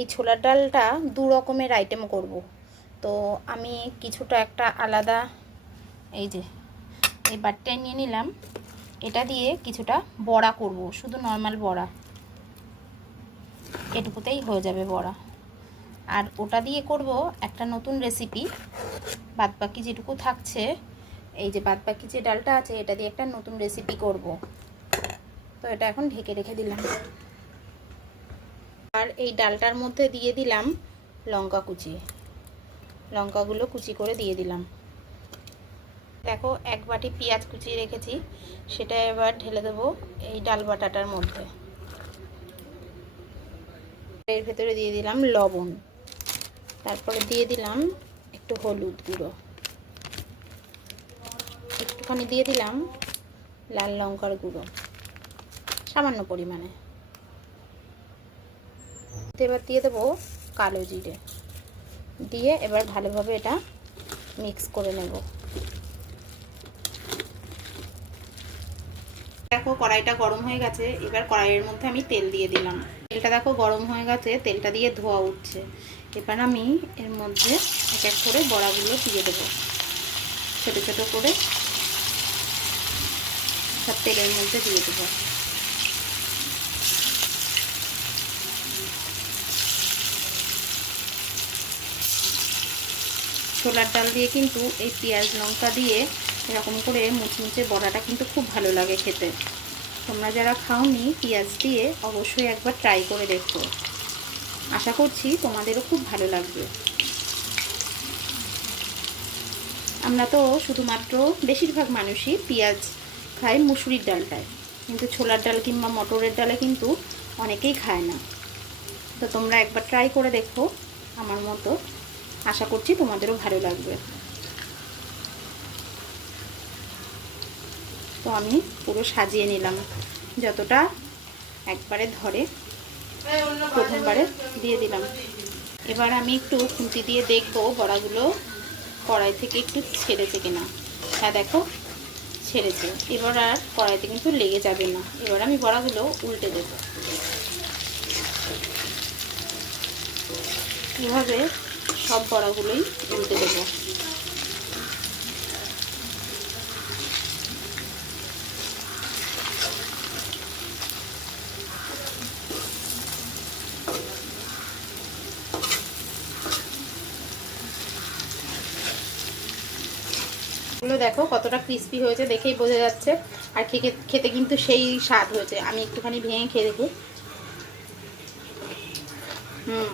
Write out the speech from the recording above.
এই ছোলার ডালটা দু রকমের আইটেম করব। তো আমি কিছুটা একটা আলাদা এই যে এই বাটিটাই নিয়ে নিলাম। এটা দিয়ে কিছুটা বড়া করব, শুধু নর্মাল বড়া, এটুকুতেই হয়ে যাবে বড়া। আর ওটা দিয়ে করব একটা নতুন রেসিপি। বাদবাকি যেটুকু থাকছে, এই যে বাদবাকি যে ডালটা আছে, এটা দিয়ে একটা নতুন রেসিপি করব। তো এটা এখন ঢেকে রেখে দিলাম। আর এই ডালটার মধ্যে দিয়ে দিলাম লঙ্কা কুচি, লঙ্কাগুলো কুচি করে দিয়ে দিলাম। দেখো এক বাটি পেঁয়াজ কুচিয়ে রেখেছি, সেটা এবার ঢেলে দেবো এই ডাল বাটাটার মধ্যে। এর ভেতরে দিয়ে দিলাম লবণ, তারপরে দিয়ে দিলাম একটু হলুদ গুঁড়ো, একটুখানি দিয়ে দিলাম লাল লঙ্কার গুঁড়ো সামান্য পরিমাণে। এবার দিয়ে দেবো কালো জিরে, দিয়ে এবার ভালোভাবে এটা মিক্স করে নেব। দেখো কড়াইটা গরম হয়ে গেছে, এবার কড়াইয়ের মধ্যে আমি তেল দিয়ে দিলাম। তেলটা দেখো গরম হয়ে গেছে, তেলটা দিয়ে ধোয়া উঠছে। এবার আমি এর মধ্যে এক এক করে বড়াগুলো দিয়ে দেবো, ছোটো ছোটো করে সব তেলের মধ্যে দিয়ে দেবো। ছোলার ডাল দিয়ে কিন্তু এই পেঁয়াজ লঙ্কা দিয়ে এরকম করে মুচমুচে বড়াটা কিন্তু খুব ভালো লাগে খেতে। তোমরা যারা খাওনি পেঁয়াজ দিয়ে, অবশ্যই একবার ট্রাই করে দেখো। আশা করছি তোমাদেরও খুব ভালো লাগবে। আমরা তো শুধুমাত্র বেশিরভাগ মানুষই পেঁয়াজ খাই মুসুরির ডালটায়, কিন্তু ছোলার ডাল কিংবা মটরের ডালে কিন্তু অনেকেই খায় না। তো তোমরা একবার ট্রাই করে দেখো আমার মতো, আশা করছি তোমাদেরও ভালো লাগবে। তো আমি পুরো সাজিয়ে নিলাম, যতটা একবারে ধরে প্রথমবারে দিয়ে দিলাম। এবার আমি একটু খুন্তি দিয়ে দেখবো বড়াগুলো কড়াই থেকে একটু ছেড়েছে কিনা। হ্যাঁ দেখো ছেড়েছে। এবার আর কড়াইতে কিন্তু লেগে যাবে না। এবার আমি বড়াগুলো উল্টে দেব। এভাবে সব বড়াগুলোই উল্টে দেবো। এগুলো দেখো কতটা ক্রিস্পি হয়েছে, দেখেই বোঝা যাচ্ছে। আর খেতে কিন্তু সেই স্বাদ হয়েছে। আমি একটুখানি ভেঙে খেয়ে দেখি।